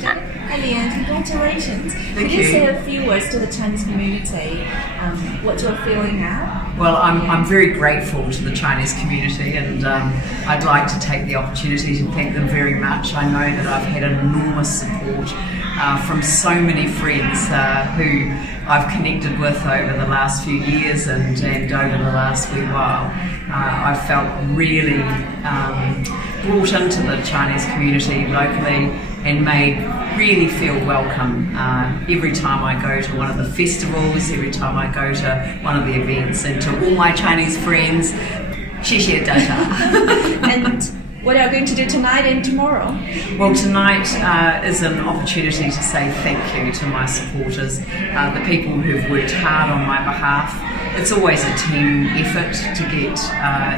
Hi Lianne, congratulations. Thank Could you say a few words to the Chinese community, what you're feeling now? Well, I'm very grateful to the Chinese community, and I'd like to take the opportunity to thank them very much. I know that I've had enormous support from so many friends who I've connected with over the last few years and over the last wee while. I felt really brought into the Chinese community locally and made really feel welcome every time I go to one of the festivals, every time I go to one of the events. And to all my Chinese friends, 谢谢大家. And what are you going to do tonight and tomorrow? Well, tonight is an opportunity to say thank you to my supporters, the people who've worked hard on my behalf. It's always a team effort to get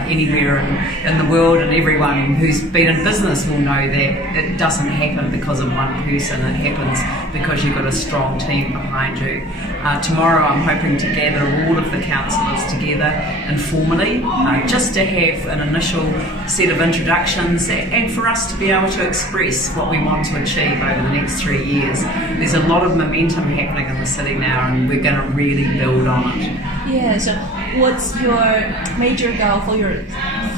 anywhere in the world, and everyone who's been in business will know that it doesn't happen because of one person. It happens because you've got a strong team behind you. Tomorrow I'm hoping to gather all of the councillors together informally, just to have an initial set of introductions and for us to be able to express what we want to achieve over the next 3 years. There's a lot of momentum happening in the city now, and we're going to really build on it. Yeah, so what's your major goal for your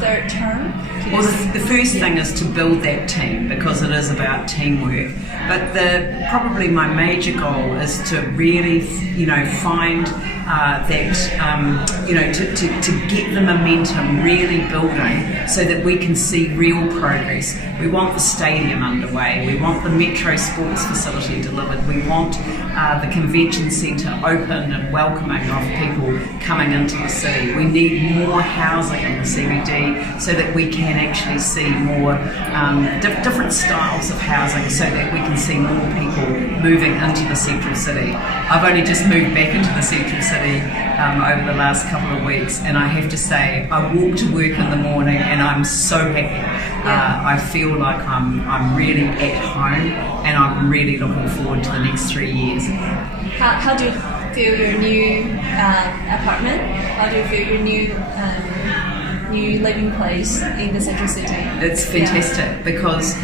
third term? Well, the first thing is to build that team, because it is about teamwork. But probably my major goal is to really, find to get the momentum really building so that we can see real progress. We want the stadium underway, we want the Metro Sports facility delivered, we want the convention centre open and welcoming of people coming into the city. We need more housing in the CBD so that we can actually see more different styles of housing, so that we can see more people moving into the central city. I've only just moved back into the central city over the last couple of weeks, and I have to say I walk to work in the morning and I'm so happy. I feel like I'm really at home, and I'm really looking forward to the next 3 years. How do you feel your new apartment? How do you feel your new living place in the central city? It's fantastic because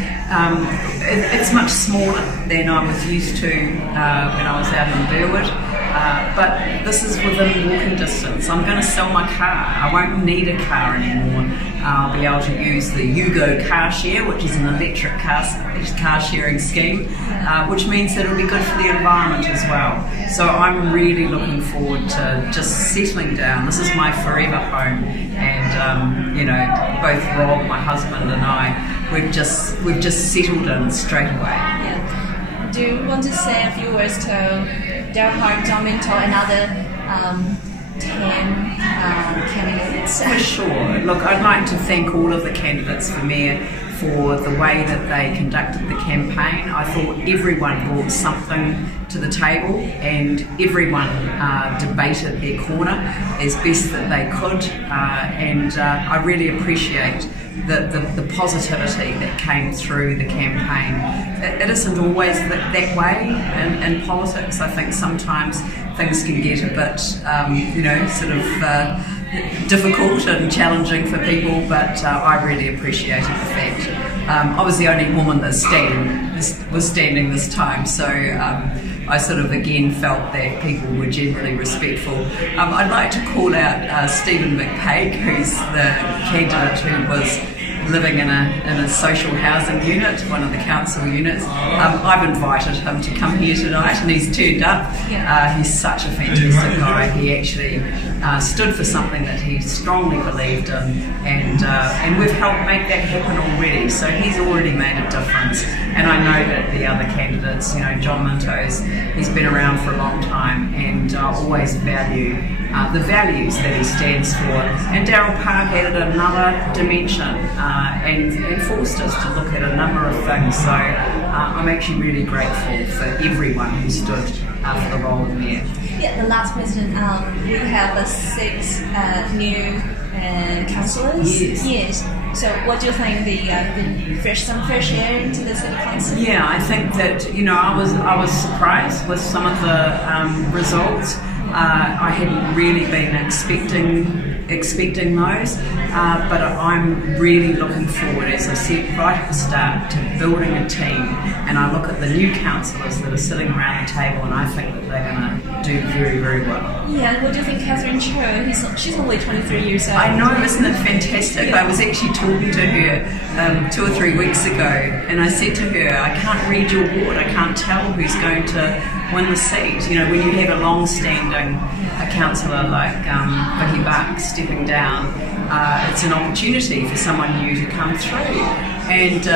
it's much smaller than I was used to when I was out in Burwood. But this is within walking distance. I'm going to sell my car. I won't need a car anymore. I'll be able to use the Yugo car share, which is an electric car sharing scheme, which means that it'll be good for the environment as well. So I'm really looking forward to just settling down. This is my forever home, and both Rob, my husband, and I, we've just settled in straight away. Yeah. Do you want to say a few words to Darryl Park, John Minto, and other 10 candidates? For sure. Look, I'd like to thank all of the candidates for Mayor for the way that they conducted the campaign. I thought everyone brought something to the table, and everyone debated their corner as best that they could, and I really appreciate the positivity that came through the campaign. It isn't always that way in politics. I think sometimes things can get a bit, difficult and challenging for people, but I really appreciated the fact. I was the only woman that was standing this time, so I sort of again felt that people were generally respectful. I'd like to call out Stephen McPake, who's the candidate who was living in a social housing unit, one of the council units. I've invited him to come here tonight, and he's turned up. He's such a fantastic guy. He actually stood for something that he strongly believed in, and we've helped make that happen already. So he's already made a difference. And I know that the other candidates, John Minto's, he's been around for a long time, and I always value the values that he stands for. And Darryl Park added another dimension and forced us to look at a number of things. So I'm actually really grateful for everyone who stood for the role of Mayor. Yeah, the last president, we have 6 new councillors. Yes. So what do you think, some fresh air into the city council? Yeah, I think that, I was surprised with some of the results. I hadn't really been expecting those, but I'm really looking forward, as I said right at the start, to building a team. And I look at the new councillors that are sitting around the table, and I think that they're going to do very, very well. Yeah, what do you think, Catherine Cho? She's only 23 years old. I know, isn't it fantastic? I was actually talking to her 2 or 3 weeks ago, and I said to her, I can't read your ward, I can't tell who's going to win the seat. You know, when you have a long-standing councillor like Vicky Buck stepping down, it's an opportunity for someone new to come through. And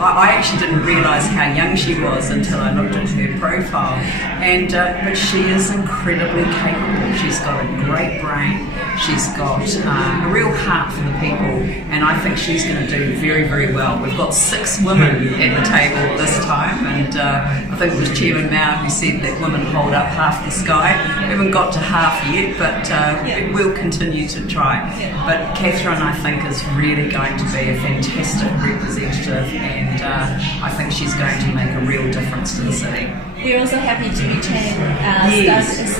I actually didn't realise how young she was until I looked at her profile. And but she is incredibly capable. She's got a great brain. She's got a real heart for the people, and I think she's going to do very, very well. We've got 6 women at the table this time, and I think it was Chairman Mao who said that women hold up half the sky. We haven't got to half yet, but we'll continue to try. But Catherine, I think, is really going to be a fantastic representative, and I think she's going to make a real difference to the city. We're also happy Jimmy Chen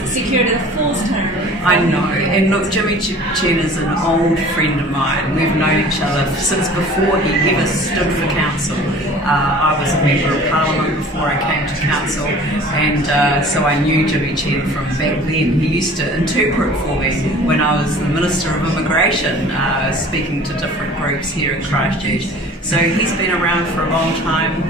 secured a 4th term. I know, and look, Jimmy Chen is an old friend of mine. We've known each other since before he ever stood for council. I was a member of Parliament before I came to council, and so I knew Jimmy Chen from back then. He used to interpret for me when I was the Minister of Immigration, speaking to different groups here in Christchurch. So he's been around for a long time.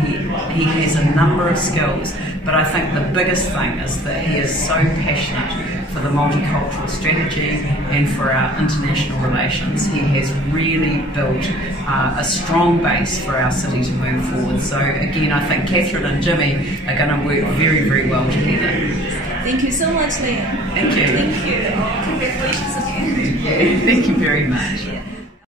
He has a number of skills, but I think the biggest thing is that he is so passionate for the multicultural strategy and for our international relations. He has really built a strong base for our city to move forward. So again, I think Catherine and Jimmy are going to work very, very well together. Thank you so much, Lianne. Thank you. Thank you. Congratulations again. Thank you very much.